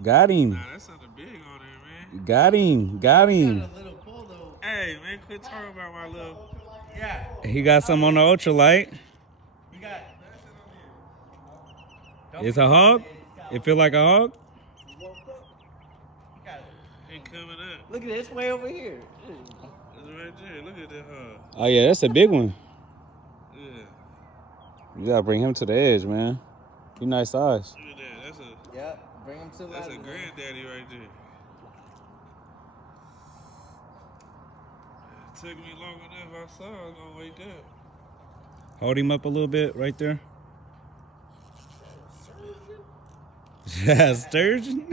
Got him. Nah, that's something big on there, man. Got him. Got him. Got a little pull though. Hey, man, quit talking about my little. Yeah. He got some on the ultralight. You got. It's a hog. It feel like a hog. He coming up. Look at it, it's way over here. It's right there. Look at that hog. Oh yeah, that's a big one. Yeah. You gotta bring him to the edge, man. He nice size. Look at that. That's a. Yep, bring him to the That's a ladder. granddaddy right there. It took me long enough. I saw I was gonna wake up. Hold him up a little bit right there. Yeah, sturgeon.